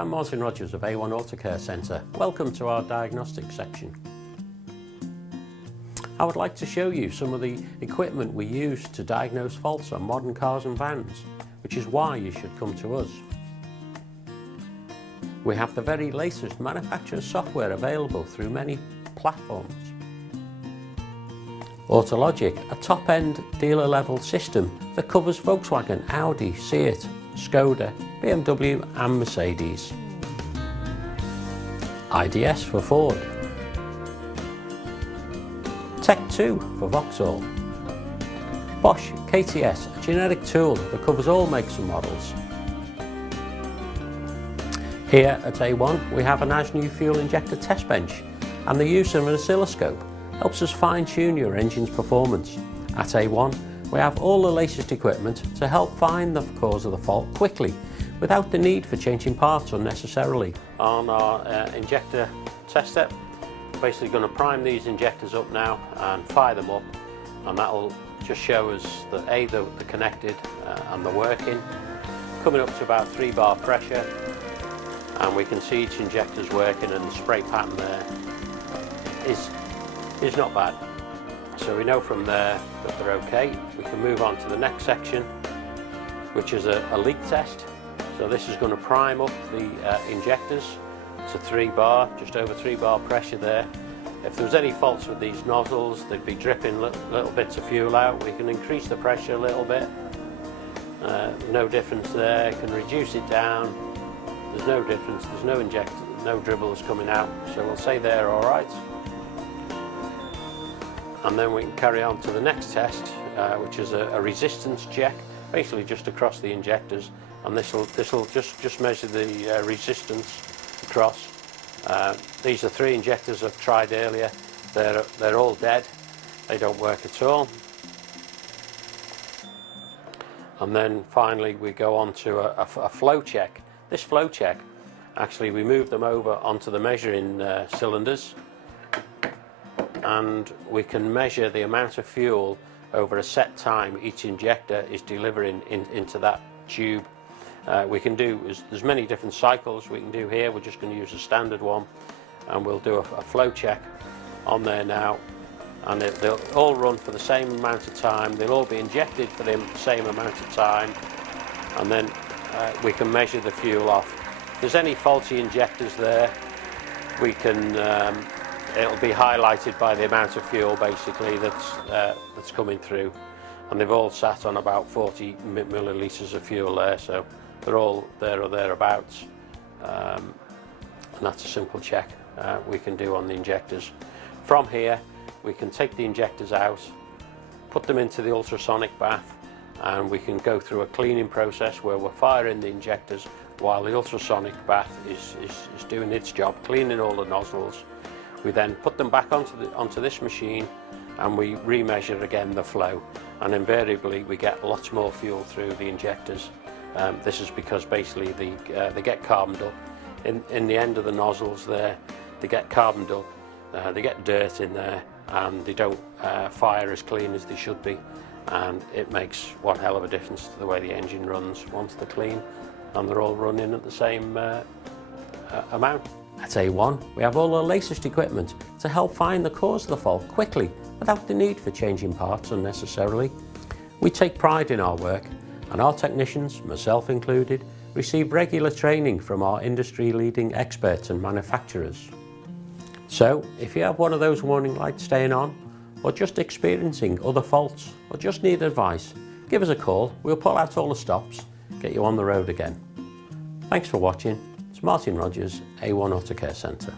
I'm Martin Rogers of A1 Autocare Centre. Welcome to our diagnostics section. I would like to show you some of the equipment we use to diagnose faults on modern cars and vans, which is why you should come to us. We have the very latest manufacturer's software available through many platforms. Autologic, a top-end dealer-level system that covers Volkswagen, Audi, Seat, Skoda, BMW and Mercedes. IDS for Ford. Tech2 for Vauxhall. Bosch KTS, a generic tool that covers all makes and models. Here at A1 we have an ASNU fuel injector test bench, and the use of an oscilloscope helps us fine-tune your engine's performance. At A1 we have all the latest equipment to help find the cause of the fault quickly without the need for changing parts unnecessarily. On our injector tester, we're basically going to prime these injectors up now and fire them up, and that will just show us that they're connected and they're working. Coming up to about 3 bar pressure, and we can see each injector's working, and the spray pattern there is not bad. So we know from there that they're okay. We can move on to the next section, which is a leak test. So this is going to prime up the injectors to 3 bar, just over 3 bar pressure there. If there was any faults with these nozzles, they'd be dripping little bits of fuel out. We can increase the pressure a little bit. No difference there. Can reduce it down. There's no difference. There's no dribbles coming out. So we'll say they're all right. And then we can carry on to the next test, which is a resistance check, basically just across the injectors, and this will just measure the resistance across. These are 3 injectors I've tried earlier. They're all dead. They don't work at all. And then finally we go on to a flow check. This flow check, actually we move them over onto the measuring cylinders, and we can measure the amount of fuel over a set time each injector is delivering into that tube. We can do, there's many different cycles we can do here. We're just going to use a standard one, and we'll do a flow check on there now, and they'll all run for the same amount of time. They'll all be injected for the same amount of time, and then we can measure the fuel off. If there's any faulty injectors there, we can it'll be highlighted by the amount of fuel basically that's coming through, and they've all sat on about 40 millilitres of fuel there, so they're all there or thereabouts, and that's a simple check we can do on the injectors. From here we can take the injectors out, put them into the ultrasonic bath, and we can go through a cleaning process where we're firing the injectors while the ultrasonic bath is doing its job, cleaning all the nozzles. We then put them back onto this machine, and we remeasure again the flow, and invariably we get lots more fuel through the injectors. This is because basically they get carboned up in the end of the nozzles there. They get carboned up, they get dirt in there, and they don't fire as clean as they should be, and it makes one hell of a difference to the way the engine runs once they're clean and they're all running at the same amount. At A1 we have all the latest equipment to help find the cause of the fault quickly without the need for changing parts unnecessarily. We take pride in our work, and our technicians, myself included, receive regular training from our industry-leading experts and manufacturers. So if you have one of those warning lights staying on, or just experiencing other faults, or just need advice, give us a call. We'll pull out all the stops, get you on the road again. Thanks for watching. It's Martin Rogers, A1 Autocare Centre.